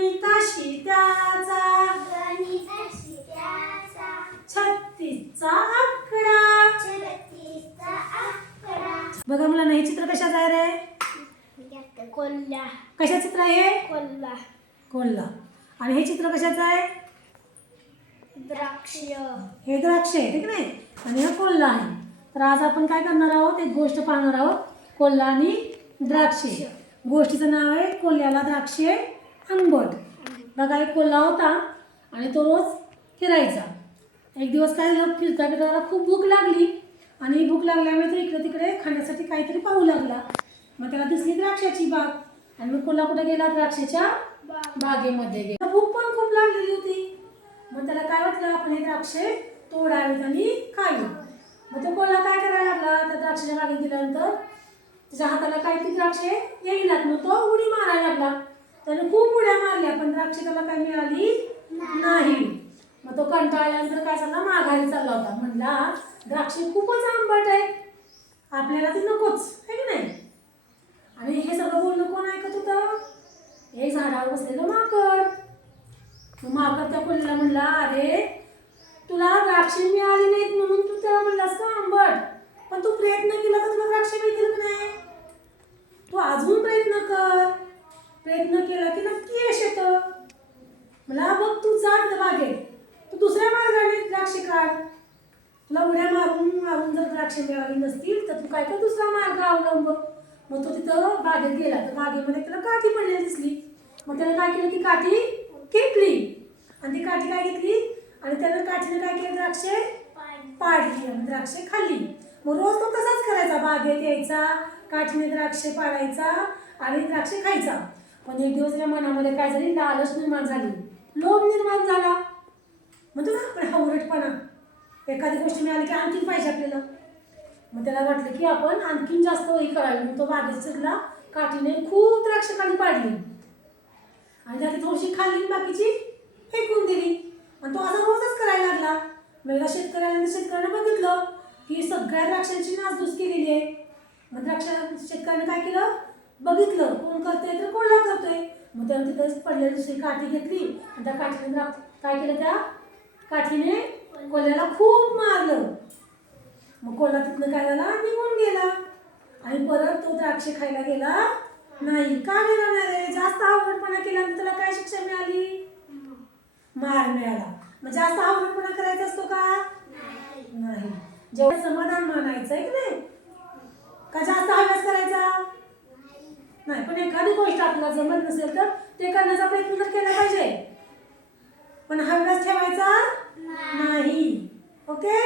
गणिताशी त्याचा 36चा आकडा. बघा मुलांना हे चित्र कशाचं आहे रे? कोल्हा. कशाचं चित्र आहे? कोल्हा. कोल्हा. आणि हे चित्र कशाचं आहे? द्राक्ष. हे द्राक्ष आहे, ठीक नाही? आणि हा कोल्हा आहे. तर आज आपण काय करणार आहोत? एक गोष्ट पाहणार आहोत, कोल्हा आणि द्राक्षे. गोष्टीचं नाव आहे कोल्ह्याला द्राक्षे आंबट. बघा एक कोल्हा होता आणि तो रोज फिरायचा. एक दिवस काय झालं, फिरता फिरता खूप भूक लागली आणि भूक लागल्यामुळे तो इकडे तिकडे खाण्यासाठी काहीतरी पाहू लागला. मग त्याला दिसली द्राक्षाची बाग आणि मग कोल्हा कुठे गेला? द्राक्षाच्या बागेमध्ये गेला. भूक पण खूप लागलेली होती. मग त्याला काय वाटलं, आपण हे द्राक्षे तोडावेत आणि खावीत. मग तो कोल्हा काय करायला लागला? त्या द्राक्षाच्या बागेत गेल्यानंतर त्याच्या हाताला काहीतरी द्राक्षे येईना, मग तो उडी मारायला लागला. त्याने खूप उड्या मारल्या पण द्राक्षे त्याला काही मिळाली नाही. मग तो कंटाळल्यानंतर काय झाला, माघारी चालला होता. म्हणला द्राक्षे खूपच आंबट आहेत, आपल्याला ती नकोच, आहे की नाही? आणि हे सगळं बोलणं कोण ऐकत होतं? हे झाडावर बसलेलं माकड. मग माकड त्या कोल्ह्याला म्हणला, अरे तुला द्राक्षे मिळाली नाहीत म्हणून तू त्याला म्हणलास का आंबट? पण तू प्रयत्न केला तर तुला द्राक्षे मिळतील का नाही? तू अजून प्रयत्न कर, प्रयत्न केला की नक्की यश येतं. मला बघ, तू जा बागेत, तू दुसऱ्या मार्गाने द्राक्षे काढ. तुला उड्या मारून मारून जर द्राक्षे मिळाली नसतील तर तू काय कर, दुसरा मार्ग अवलंब. मग तो तिथं बागेत गेला तर बागेमध्ये त्याला काठी पडलेली दिसली. मग त्याने काय केलं, ती काठी खेचली आणि ती काठी काय घेतली आणि त्यानं काठीने काय केलं, द्राक्षे पाडली आणि द्राक्षे खाल्ली. मग रोज तो तसाच करायचा, बागेत यायचा, काठीने द्राक्षे पाडायचा आणि द्राक्षे खायचा. पण एक दिवस त्याच्या मनामध्ये काय झाली, लालच निर्माण झाली, लोभ निर्माण झाला. म्हणतो ना आपण हवरटपणा, एखादी गोष्ट मिळाली की आणखीन पाहिजे आपल्याला. मग त्याला वाटलं की आपण आणखीन जास्त हे करावी. मग तो बागेत शिरला, काठीने खूप द्राक्ष खाली पाडली आणि त्यातली थोडीशी खाल्ली, बाकीची फेकून दिली. आणि तो असा रोजच करायला लागला. वेळेला शेतकऱ्याने बघितलं की सगळ्या द्राक्षांची नासधूस केलेली आहे. मग शेतकऱ्याने काय केलं, बघितलं कोण करतोय तर कोल्हा करतोय. मग त्याने तिथेच पडलेली दुसरी काठी घेतली आणि त्या काठीने काय केलं, त्या काठीने कोल्ह्याला खूप मारलं. मग कोल्हा तिथनं काय झाला, निघून गेला आणि परत तो द्राक्षे खायला गेला नाही. का गेला नाही रे? जास्त आवडपणा केल्यानंतर त्याला काय शिक्षा मिळाली? मार मिळाला. मग जास्त आवडपणा करायचा असतो का? नाही. जेवढं समाधान मानायचं आहे की नाही, का जास्त अभ्यास करायचा नाही. पण एखादी गोष्ट आपल्याला जमत नसेल तर ते करण्याचा प्रयत्न तर केला पाहिजे, पण अभ्यास ठेवायचा नाही. ओके.